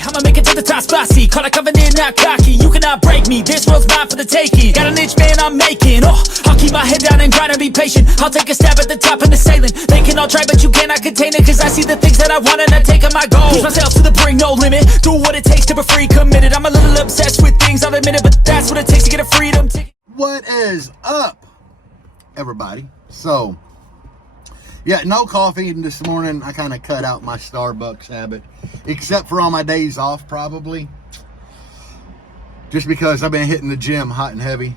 I'ma make it to the top, spicy. Call a covenant, not cocky. You cannot break me. This world's mine for the taking. Got an itch, man, I'm making. Oh, I'll keep my head down and grind and be patient. I'll take a stab at the top and the sailing. They can all try, but you cannot contain it. Cause I see the things that I want and I take on my goal. Push myself to the brink, no limit. Do what it takes to be free, committed. I'm a little obsessed with things, I'll admit it. But that's what it takes to get a freedom ticket. What is up, everybody? So, yeah, no coffee this morning. I kind of cut out my Starbucks habit, except for on my days off, probably. Just because I've been hitting the gym hot and heavy.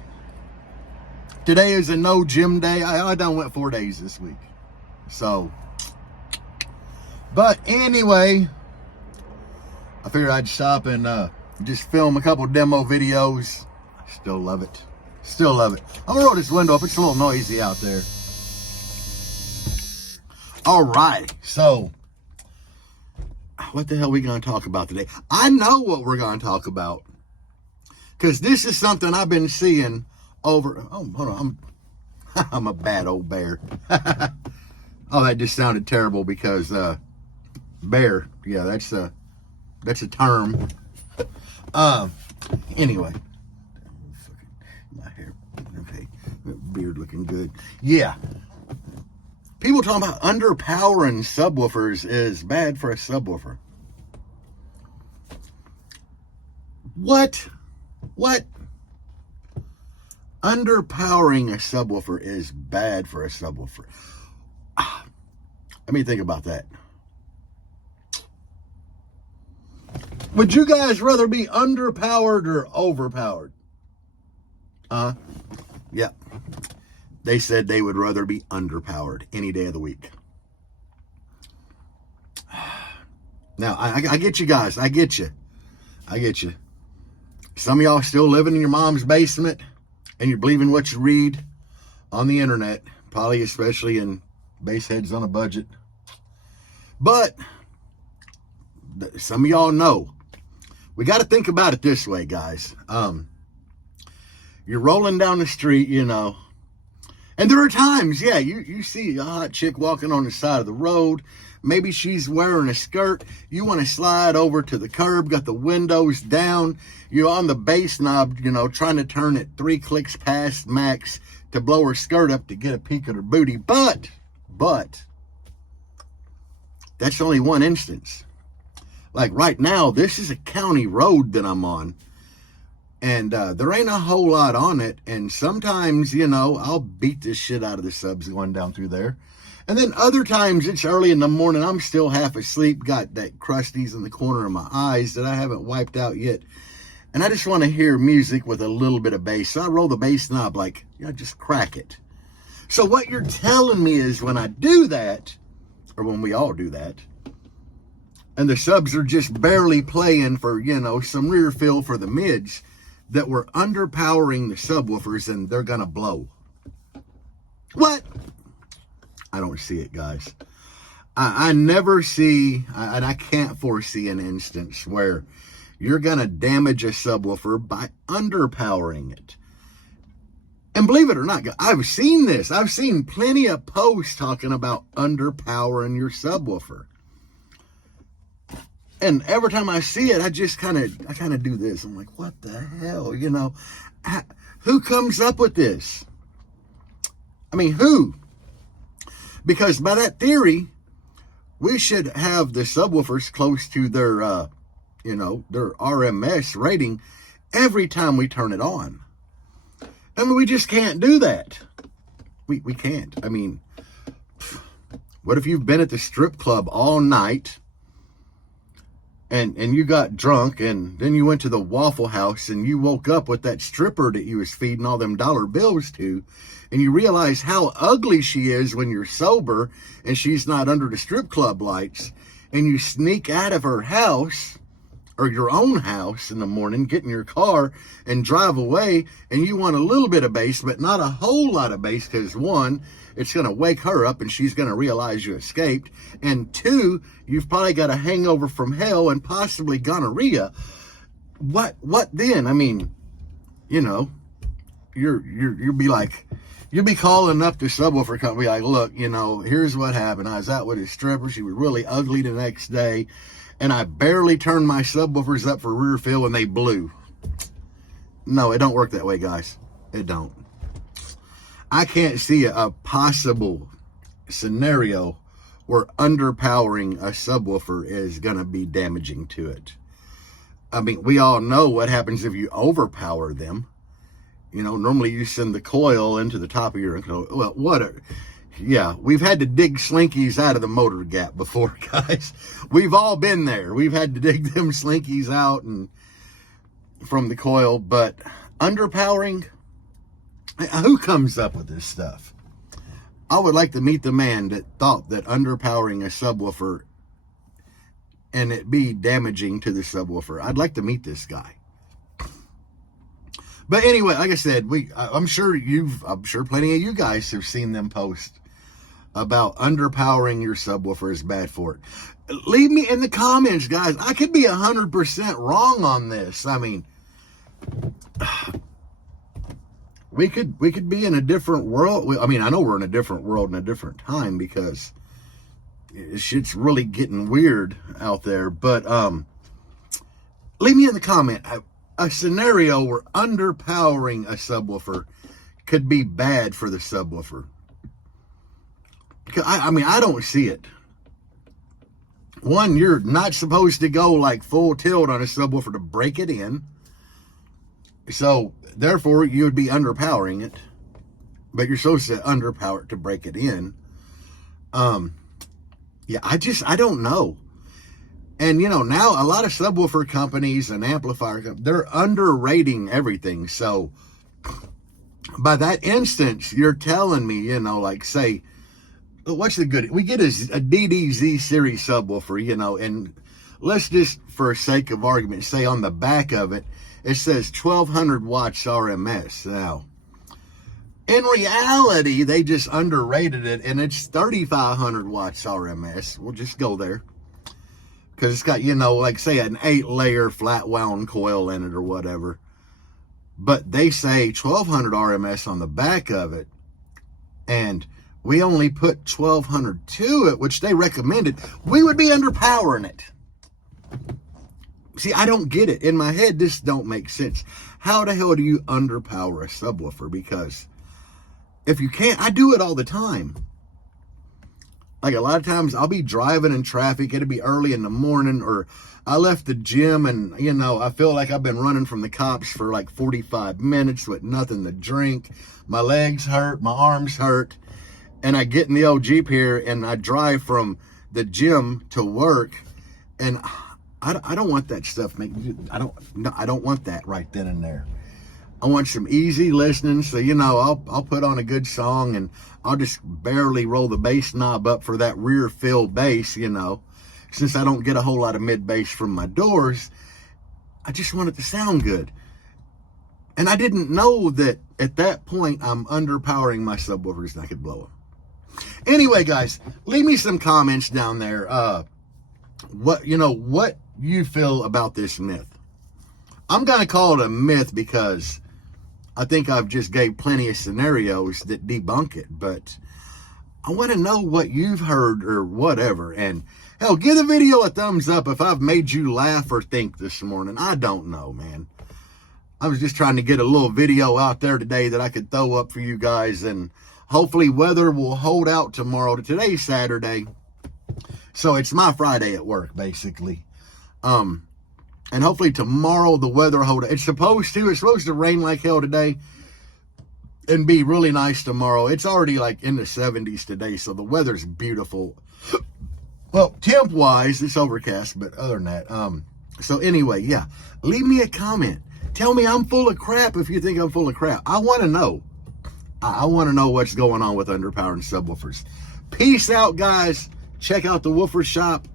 Today is a no gym day. I done went 4 days this week. So, but anyway, I figured I'd stop and just film a couple demo videos. Still love it. Still love it. I'm gonna roll this window up. It's a little noisy out there. All right, so what the hell are we going to talk about today? I know what we're going to talk about because this is something I've been seeing over. Oh, hold on, I'm a bad old bear. Oh, that just sounded terrible because bear. Yeah, that's a term. Anyway, my hair. Okay, beard looking good. Yeah. People talking about underpowering subwoofers is bad for a subwoofer. What? Underpowering a subwoofer is bad for a subwoofer. Let me think about that. Would you guys rather be underpowered or overpowered? Yeah. They said they would rather be underpowered any day of the week. Now, I get you guys. I get you. Some of y'all still living in your mom's basement and you're believing what you read on the internet, probably especially in Baseheads on a Budget. But some of y'all know. We got to think about it this way, guys. You're rolling down the street, you know, and there are times, yeah, you see a hot chick walking on the side of the road. Maybe she's wearing a skirt. You want to slide over to the curb, got the windows down. You're on the bass knob, you know, trying to turn it 3 clicks past max to blow her skirt up to get a peek at her booty. But, that's only one instance. Like right now, this is a county road that I'm on. And there ain't a whole lot on it. And sometimes, you know, I'll beat this shit out of the subs going down through there. And then other times it's early in the morning. I'm still half asleep. Got that crusties in the corner of my eyes that I haven't wiped out yet. And I just want to hear music with a little bit of bass. So I roll the bass knob like, you know, just crack it. So what you're telling me is when I do that, or when we all do that, and the subs are just barely playing for, you know, some rear fill for the mids, that we're underpowering the subwoofers and they're gonna blow. What? I don't see it, guys. I never see, and I can't foresee an instance where you're gonna damage a subwoofer by underpowering it. And believe it or not, I've seen this. I've seen plenty of posts talking about underpowering your subwoofer. And every time I see it, I kind of do this. I'm like, what the hell? You know, who comes up with this? I mean, who? Because by that theory, we should have the subwoofers close to their, you know, their RMS rating every time we turn it on. I mean, we just can't do that. We can't. I mean, what if you've been at the strip club all night? And you got drunk, and then you went to the Waffle House, and you woke up with that stripper that you was feeding all them dollar bills to, and you realize how ugly she is when you're sober, and she's not under the strip club lights, and you sneak out of her house, or your own house in the morning, get in your car, and drive away, and you want a little bit of bass, but not a whole lot of bass, because one, it's going to wake her up and she's going to realize you escaped. And two, you've probably got a hangover from hell and possibly gonorrhea. What then? I mean, you know, you'll be like, you'll be calling up the subwoofer company like, look, you know, here's what happened. I was out with a stripper. She was really ugly the next day. and I barely turned my subwoofers up for rear fill and they blew. No, it don't work that way, guys. It don't. I can't see a possible scenario where underpowering a subwoofer is going to be damaging to it. I mean, we all know what happens if you overpower them. You know, normally you send the coil into the top of your, well, whatever. Yeah, we've had to dig slinkies out of the motor gap before, guys. We've all been there. We've had to dig them slinkies out and from the coil, but underpowering, who comes up with this stuff? I would like to meet the man that thought that underpowering a subwoofer and it be damaging to the subwoofer. I'd like to meet this guy. But anyway, like I said, I'm sure plenty of you guys have seen them post about underpowering your subwoofer is bad for it. Leave me in the comments, guys. I could be 100% wrong on this. I mean, we could be in a different world. I mean, I know we're in a different world and a different time because shit's really getting weird out there. But leave me in the comment a scenario where underpowering a subwoofer could be bad for the subwoofer. I mean, I don't see it. One, you're not supposed to go like full tilt on a subwoofer to break it in. So, therefore, you would be underpowering it. But you're supposed to underpower it to break it in. Yeah, I don't know. And, you know, now a lot of subwoofer companies and amplifier companies, they're underrating everything. So, by that instance, you're telling me, you know, like, say, what's the good? We get a DDZ series subwoofer, you know, and let's just, for sake of argument, say on the back of it, it says 1200 watts RMS. Now, in reality, they just underrated it, and it's 3500 watts RMS. We'll just go there. Because it's got, you know, like, say, an 8-layer flat wound coil in it or whatever. But they say 1200 RMS on the back of it, and we only put 1200 to it, which they recommended. We would be underpowering it. See, I don't get it. In my head, this don't make sense. How the hell do you underpower a subwoofer? Because if you can't, I do it all the time. Like, a lot of times I'll be driving in traffic. It'll be early in the morning, or I left the gym and, you know, I feel like I've been running from the cops for like 45 minutes with nothing to drink. My legs hurt, my arms hurt. And I get in the old Jeep here and I drive from the gym to work, and I don't want that stuff. I don't want that right then and there. I want some easy listening. So, you know, I'll put on a good song and I'll just barely roll the bass knob up for that rear fill bass, you know. Since I don't get a whole lot of mid bass from my doors, I just want it to sound good. And I didn't know that at that point I'm underpowering my subwoofers and I could blow them. Anyway, guys, leave me some comments down there. What you feel about this myth. I'm going to call it a myth because I think I've just gave plenty of scenarios that debunk it, but I want to know what you've heard or whatever. And hell, give the video a thumbs up if I've made you laugh or think this morning. I don't know, man. I was just trying to get a little video out there today that I could throw up for you guys, and hopefully weather will hold out tomorrow. Today's Saturday, so it's my Friday at work, basically. And hopefully tomorrow the weather will hold out. It's supposed to rain like hell today and be really nice tomorrow. It's already like in the 70s today, so the weather's beautiful. Well, temp-wise, it's overcast, but other than that, so anyway, yeah, leave me a comment. Tell me I'm full of crap if you think I'm full of crap. I want to know. I want to know what's going on with underpowering subwoofers. Peace out, guys. Check out the Woofer Shop.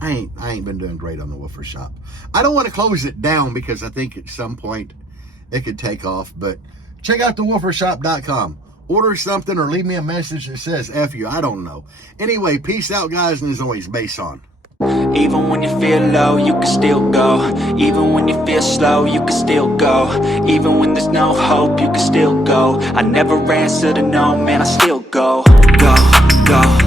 I ain't been doing great on the Woofer Shop. I don't want to close it down because I think at some point it could take off, but check out the woofershop.com. Order something or leave me a message that says F you. I don't know. Anyway, peace out, guys, and as always, bass on. Even when you feel low, you can still go. Even when you feel slow, you can still go. Even when there's no hope, you can still go. I never answer to no, man, I still go. Go, go.